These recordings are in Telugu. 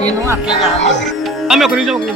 నేను అట్లా కాదు ఆమె ఒక నిమిషం ఒక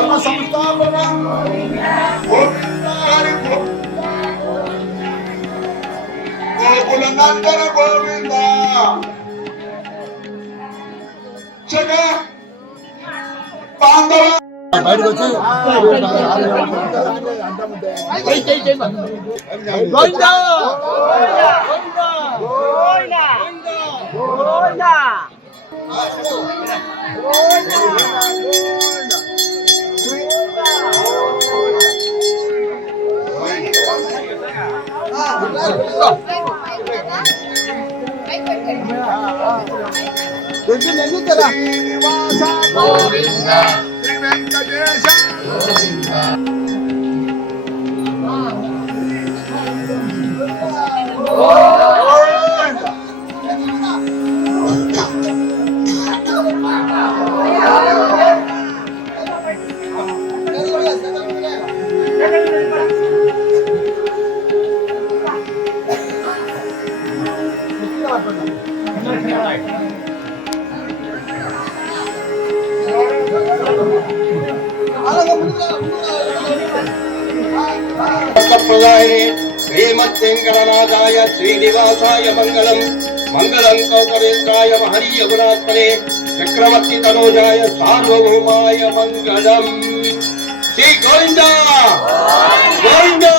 ధర్మ సంస్థాపక గోవింద హరి గోవింద గోకుల నందన గోవింద జగ పాండవ బయటకు వచ్చి గోవిందా శ్రీనివాస గోవింద శ్రీ వెంకటేశ ప్రదాయే श्रीनिवासाय मङ्गलम्। मङ्गलम् कौपरेन्द्राय महनीयगुणात्मने चक्रवर्ति तनोजाय सार्वभौमाय मङ्गलम्। श्री गोविन्दा! गोविन्दा!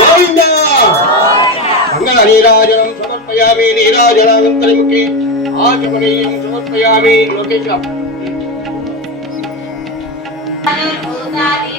गोविन्दा! मङ्गलनीराजनम् समर्पयामि। नीराजनानन्तरमुखे आगमनीयम् समर्पयामि। लोकेश। भूतादि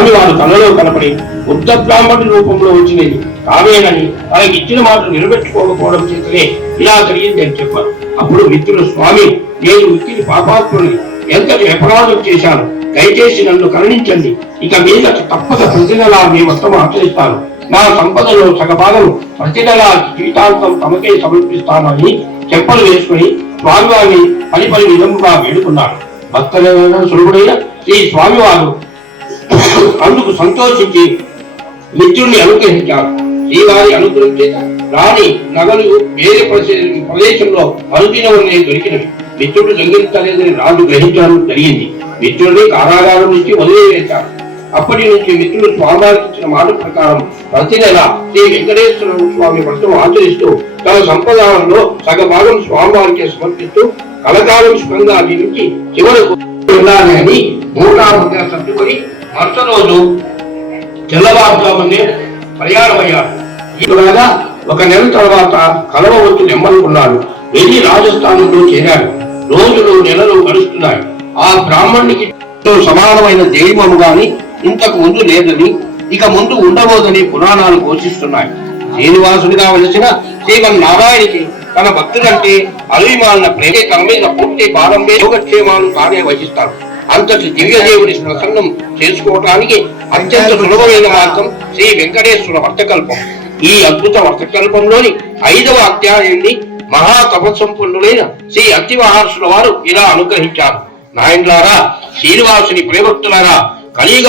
స్వామి వారు తనలో కనపడి బుద్ధ బ్రాహ్మణుడి రూపంలో వచ్చినది కావేనని వాళ్ళకి ఇచ్చిన మాట నిలబెట్టుకోకపోవడం చేతనే ఇలా జరిగింది అని చెప్పారు. అప్పుడు మిత్రుడు స్వామి నేను మిక్కిలి పాపాత్ముని ఎంతటి అపరాధం చేశాను? దయచేసి నన్ను కరుణించండి. ఇక మీద తప్పక ప్రతి నెలా మీ మొత్తం ఆచరిస్తాను నా సంపదలో సగభాగం ప్రతి నెలా జీవితాంతం తమకే సమర్పిస్తానని చెప్పలు వేసుకుని స్వామివారిని పని పని విధముగా వేడుకున్నాడు. భక్తులైన సులువుడైన ఈ స్వామివారు అందుకు సంతోషించి మిత్రుణ్ణి అనుగ్రహించారు. శ్రీవారి అనుగ్రహం చేత రాణి నగలు వేరే ప్రదే- ప్రదేశంలో అనుదినవన్నీ దొరికినవి. మిత్రుడు దొంగిలించలేదని రాజు గ్రహించడం జరిగింది. మిత్రుడిని కారాగారం నుంచి వదిలివేశారు. అప్పటి నుంచి మిత్రుడు స్వామివారికి ఇచ్చిన మాట ప్రకారం ప్రతి నెల శ్రీ వెంకటేశ్వర స్వామి వ్రతం ఆచరిస్తూ తన సంప్రదాయంలో సగభాగం స్వామివారికి సమర్పిస్తూ కలకాలం సుఖంగా జీవించి చివరకు వెళ్ళాలి అని మూటాముగా సర్దుకొని మరుసటి రోజు తెల్లవారుజామునే ప్రయాణమయ్యాడు. ఇలాగా ఒక నెల తర్వాత కలవ వచ్చి నెమ్మనుకున్నాడు వెళ్ళి రాజస్థానంలో చేరాడు. రోజులు నెలలు గడుస్తున్నాయి. ఆ బ్రాహ్మణునికి సమానమైన దైవము గాని ఇంతకు ముందు లేదని ఇక ముందు ఉండబోదని పురాణాలు ఘోషిస్తున్నాయి శ్రీనివాసుడిగా వలసిన శ్రీమన్నారాయణకి తన భక్తులంటే అభిమాన ప్రేమ తన మీద పూర్తి భారం యోగక్షేమాలు తానే వహిస్తాడు అంతటి దివ్యదేవుని ప్రసన్నం చేసుకోవటానికి అత్యంత సులభమైన మార్గం శ్రీ వెంకటేశ్వర వర్తకల్పం. ఈ అద్భుత వర్తకల్పంలోని ఐదవ అధ్యాయాన్ని మహా తపస్సంపన్నులైన శ్రీ అతి మహర్షుల వారు ఇలా అనుగ్రహించారు. నాయన్లారా శ్రీనివాసుని ప్రేవక్తులారా కలియుగ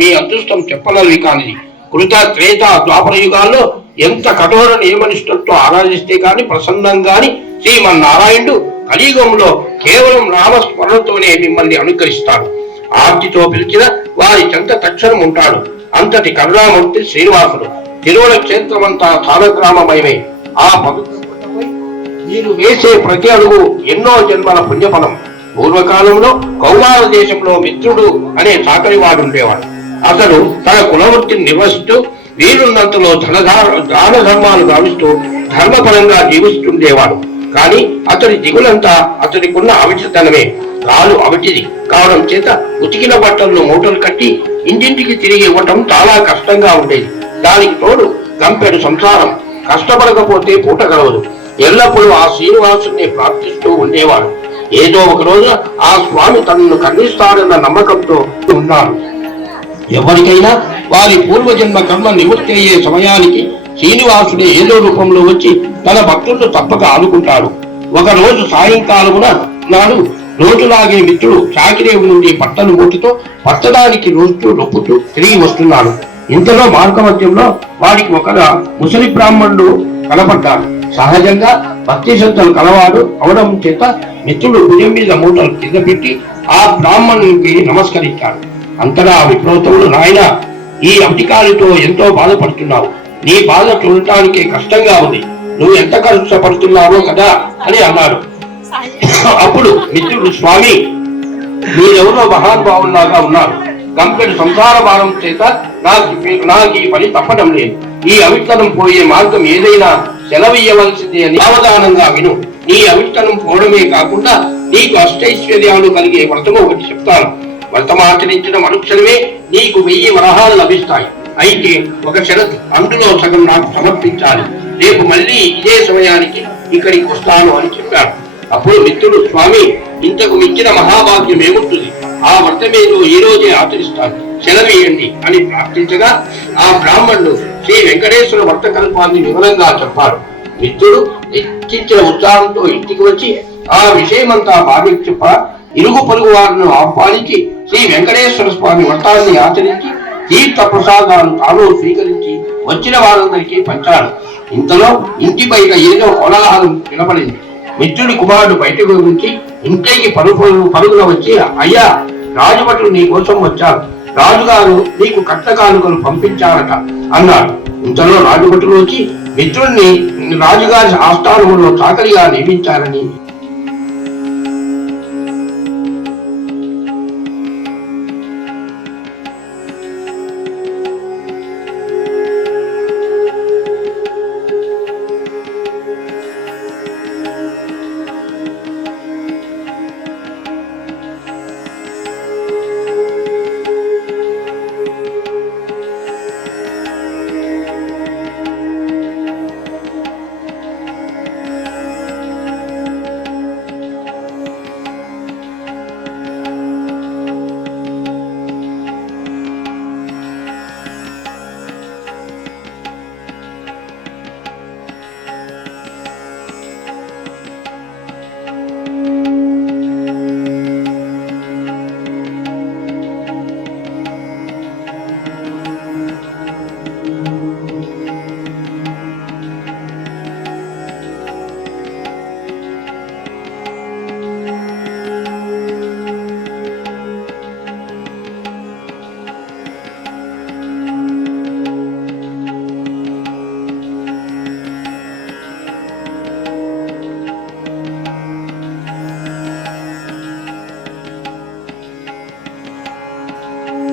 మీ అదృష్టం చెప్పనవి కానిది. కృత త్రేత ద్వాపర యుగాల్లో ఎంత కఠోర నియమనిష్టతో ఆరాధిస్తే కాని ప్రసన్నం గాని శ్రీమన్నారాయణుడు కలియుగంలో కేవలం నామస్మరణతోనే మిమ్మల్ని అనుకరిస్తాడు ఆర్తితో పిలిచిన వారి చెంత తక్షణం ఉంటాడు. అంతటి కరుణామూర్తి శ్రీనివాసుడు. తిరుమల క్షేత్రమంతా సాలగ్రామమయమే ఆ మీరు వేసే ప్రతి అడుగు ఎన్నో జన్మల పుణ్యఫలం. పూర్వకాలంలో కౌమార దేశంలో మిత్రుడు అనే చాకలివాడు ఉండేవాడు అతడు తన కులవృత్తిని నిర్వహిస్తూ వీరున్నంతలో ధనధార దాన ధర్మాలు గావిస్తూ ధర్మపరంగా జీవిస్తుండేవాడు. కానీ అతడి దిగులంతా అతడికున్న అవిటితనమే కాలు అవిటిది. కావడం చేత ఉతికిన బట్టల్లో మూటలు కట్టి ఇంటింటికి తిరిగి ఇవ్వటం చాలా కష్టంగా ఉండేది. దానికి తోడు గంపెడు సంసారం. కష్టపడకపోతే పూట గలవదు ఎల్లప్పుడూ ఆ శ్రీనివాసుని ప్రార్థిస్తూ ఉండేవాడు. ఏదో ఒక రోజు ఆ స్వామి తనను కరుణిస్తాడన్న నమ్మకంతో ఉన్నాడు. ఎవరికైనా వారి పూర్వజన్మ కర్మ నివృత్తి అయ్యే సమయానికి శ్రీనివాసుడే ఏదో రూపంలో వచ్చి తన భక్తులను తప్పక ఆదుకుంటాడు. ఒక రోజు సాయంకాలమున నాడు రోజులాగే మిత్రుడు చాకిరేవు నుండి పట్టను మూటితో పట్టడానికి రోజుతూ నొప్పుతూ తిరిగి వస్తున్నాడు. ఇంతలో మార్గమధ్యంలో వాడికి ఒక ముసలి బ్రాహ్మణుడు కనపడ్డాడు. సహజంగా భక్తి శ్రద్ధలు కలవాడు అవడం చేత మిత్రుడు భుజం మీద మూటలు కింద పెట్టి ఆ బ్రాహ్మణునికి నమస్కరించాడు. అంతగా ఆ నాయన ఈ అధికారితో ఎంతో బాధపడుతున్నావు. నీ బాధ చూడటానికి కష్టంగా ఉంది. నువ్వు ఎంత కష్టపడుతున్నావో కదా అని అన్నాడు. అప్పుడు మిత్రుడు స్వామి మీరెవరో మహానుభావులాగా ఉన్నారు. కంపెనీ సంసార భారం చేత నాకు నాకు ఈ పని తప్పడం లేదు. ఈ అవిత్తనం పోయే మార్గం ఏదైనా సెలవియ్యవలసిందే అని అవధానంగా విను. నీ అవిత్తనం పోవడమే కాకుండా నీకు అష్టైశ్వర్యాలు కలిగే వ్రతము ఒకటి చెప్తాను. వ్రతం ఆచరించడం మనుక్షణమే నీకు వెయ్యి వరహాలు లభిస్తాయి. అయితే ఒక షరత్ అందులో సగం నాకు సమర్పించాలి. రేపు మళ్ళీ ఇదే సమయానికి ఇక్కడికి వస్తాను అని చెప్పాడు. అప్పుడు మిత్రుడు స్వామి ఇంతకు మించిన మహాభాగ్యం ఏముంటుంది? ఆ వ్రతమేదో ఈ రోజే ఆచరిస్తాను. సెలవేయండి అని ప్రార్థించగా ఆ బ్రాహ్మణుడు శ్రీ వెంకటేశ్వర వ్రత కల్పాన్ని వివరంగా చెప్పారు. మిత్రుడు ఎక్కించిన ఉత్సాహంతో ఇంటికి వచ్చి ఆ విషయమంతా భార్యకు చెప్ప ఇరుగు పొరుగు వారిని ఆహ్వానించి శ్రీ వెంకటేశ్వర స్వామి వ్రతాన్ని ఆచరించి తీర్థ ప్రసాదాలను తాను స్వీకరించి వచ్చిన వారందరికీ పంచాడు. ఇంతలో ఇంటి బయట ఏదో కోలాహలం వినపడింది. మిత్రుడి కుమారుడు బయటకు నుంచి ఇంటికి పరుగు పరుగున వచ్చి అయ్యా రాజభటులు నీ కోసం వచ్చారు రాజుగారు నీకు కట్ట కానుకలు పంపించారట అన్నాడు. ఇంతలో రాజభటులు వచ్చి మిత్రుడిని రాజుగారి ఆస్థానంలో చాకలిగా నియమించారని